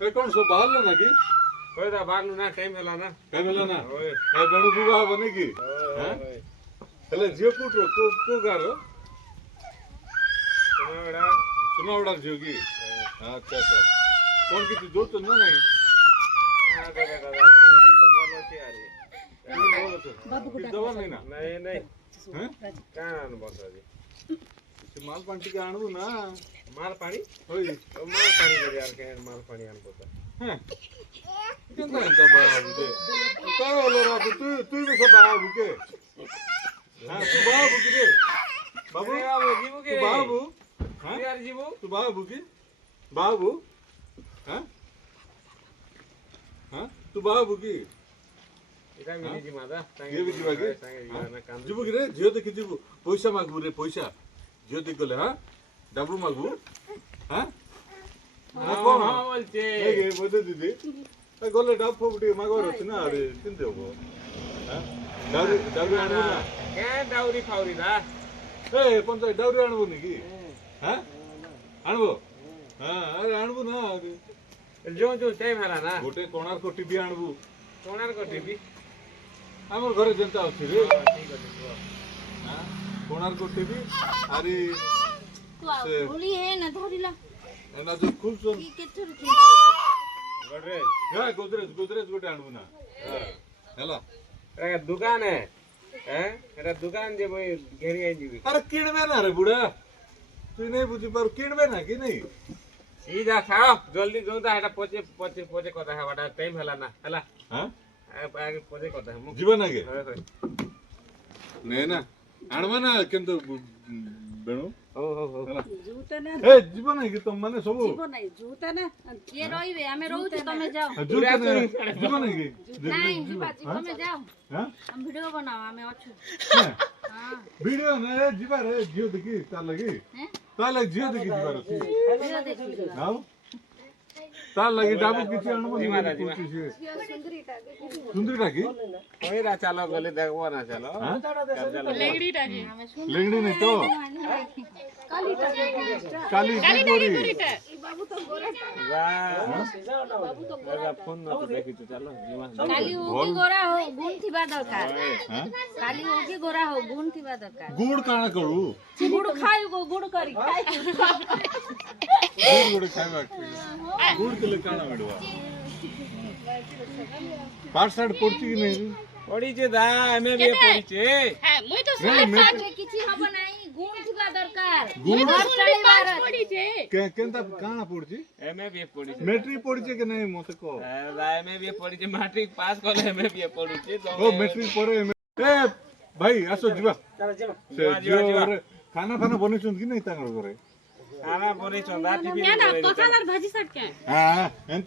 ଏ କଣ ସବୁ ବାହାରିଲ ନା କି? କହିଲା ବାହାରନୁ ନା ଟାଇମ ହେଲା ନା। ଟାଇମ ହେଲା ନା? ଓଏ ଏ ବେଣୁ ବିବାହ ହବନି କି? ଓଏ ହେଲେ ଝିଅ କୋଉଠୁ କୋଉ ଗାଁର? ସୁନାବେଡା ସୁନାବେଡା ଝିଅ କି? ଆଚ୍ଛା ଆଚ୍ଛା। କଣ କିଛି ଦଉଛନ୍ତି ନା ନାଇଁ? ଦାଦା ତ ଭଲ ଅଛି ଆରେ କିଛି ଦେବାର ନାଇଁ ନା? ନାଇଁ ନାଇଁ ହେଁ? କାଣ ଆଣୁ ବସ ଆଜି ସେ ମାଲ ପାଣି ଟିକେ ଆଣିବୁ ନା। ମାଲ ପାଣି ହୋଇ ମାଲ ପାଣି କରି আর কে মাল পানি আনবো তা হ্যাঁ কেনতা এনতা বাবু দে কার হলো রাত তুই তুই भी सब बाबू के हां तू बाबू के रे बाबू বাবু জীবু तू কে बाबू हां আর জীবু तू बाबू की बाबू हां हां तू बाबू की এটা মিলি জি মাদা ये भी जीवा के না কাম जीबू की रे जियो देखि जीबू पैसा मागबू रे पैसा जियो देख गले हां डाबू मागबू हां হ্যাঁ হ্যাঁ বলছে ಹೇಗೆ ಬದ ದಿದಿ ಗೊಲ್ಲ ಡಾಪ್ ಹೋಗ್ಬಿಟ್ಟು ಮಗವರು ಚಿನ್ನ ಅವ್ರಿ ತಿಂತೇವು ಡೌರಿ ಡೌರಿ ಆಣಬು ನಾ কে ডাউরি ফাউরি দা ಏ ಪಂತ ಡೌರಿ ಆಣಬು ನಿಗಿ ಹಾ ಆಣಬು ಹಾ ಅರೆ ಆಣಬು ನಾ ಅವ್ರಿ जो जो टाइम ହେଲା ନା ଗୋଟେ କୋଣାର୍କ ଟିଭି ଆଣବୁ କୋଣାର୍କ ଟିଭି ଆମର ଘରେ ଯେନ୍ତା ଅଛି ରେ ଠିକ ଅଛି କୁହ ହଁ କୋଣାର୍କ ଟିଭି ଆରି तो बोली है ना धरिला ଏନା ଯୋଉ ଖୁଲଛନ୍ की केथर की ଗଡରେଜ ହେ ଗୋଦରେଜ ଗୋଦରେଜ ଗୋଟେ ଆଣବୁ ନା ହେଲା এটা দোকান হ্যাঁ এটা দোকান যে মই ঘেরি আই দিবি আরে কিনবে না রে বুড়া তুই নেই বুঝি পারু কিনবে না কি নেই सीधा खाओ जल्दी जोंदा এটা পচে পচে পচে কথা হবাটা টাইম ହେଲା না ହେଲା হ্যাঁ আগে পচে কথা মু জীবন আগে হয় হয় নে না আনবা না কিন্তু বেণু हो हो हो ହେଲା जूता ना ଏ ଯିବ ନାଇଁ କି ତମ ମାନେ ସବୁ जीव नहीं जूता ना के रहिबे हमें रहू तमे जाओ ଯିବ ନାଇଁ କି नहीं जीवा जी तमे जाओ ହଁ हम वीडियो बनाओ हमें अच्छु हां ଭିଡିଓ ନେ ଯିବା ରେ ଝିଅ ଦେଖି ତା ଲାଗି हैं ତା ଲାଗି ଝିଅ ଦେଖି ଯିବାର ଅଛି वीडियो देखी ଆଉ ତା ଲାଗି ଡାବୁ କିଛି ଆଣବ ଯିବା ନା, ଯିବା। ସୁନ୍ଦରୀଟା କି ओइरा चलो गले देखबो ना चलो হ্যাঁ लेगड़ी टाके हमें सुन ଲେଙ୍ଗଡି ନାଇଁ ତ କାଲି ଗୋରି वाह फोन न तो देखि तो चलो जीवा काली होगी गोरा हो गुण थिबा दरकार ହଁ काली होगी गोरा हो गुण थिबा दरकार ଗୁଡ଼ କାଣା କରୁ गुड़ खाई गो गुड़ करी खाई ଗୁଡ଼ ଗୋଟେ ଖାଇବା ଗୁଡ଼ ଦେଲେ କାଣା ମିଳିବ ପାଠ ସାଠ ପଢୁଛି କି ନାଇଁ पड़ी जे दा एमे भी पड़ी छे मुई तो ନାଇଁ साथे किछि हब नाही गुण थिबा दरकार गुण चढ़ीबार पड़ी छे କେନ୍ତା କାଣା ପଢୁଛି एमे भी पड़ी छे ମେଟ୍ରିକ ପଢିছে କି ନାଇଁ ମତେ କହ दा एमे भी पड़ी छे मैट्रिक पास करले एमे भी पड़ी छे तो ଓ ମେଟ୍ରିକ ପରେ ଏ ଭାଇ ଆସ ଯିବା ସେ ଝିଅ ଖାନା ଫାନା ବନେଇଛନ୍ତି କି ନାଇଁ ତାଙ୍କର ଘରେ खाना बने चंदा टीवी क्या ना पसार भाजी सट के ହଁ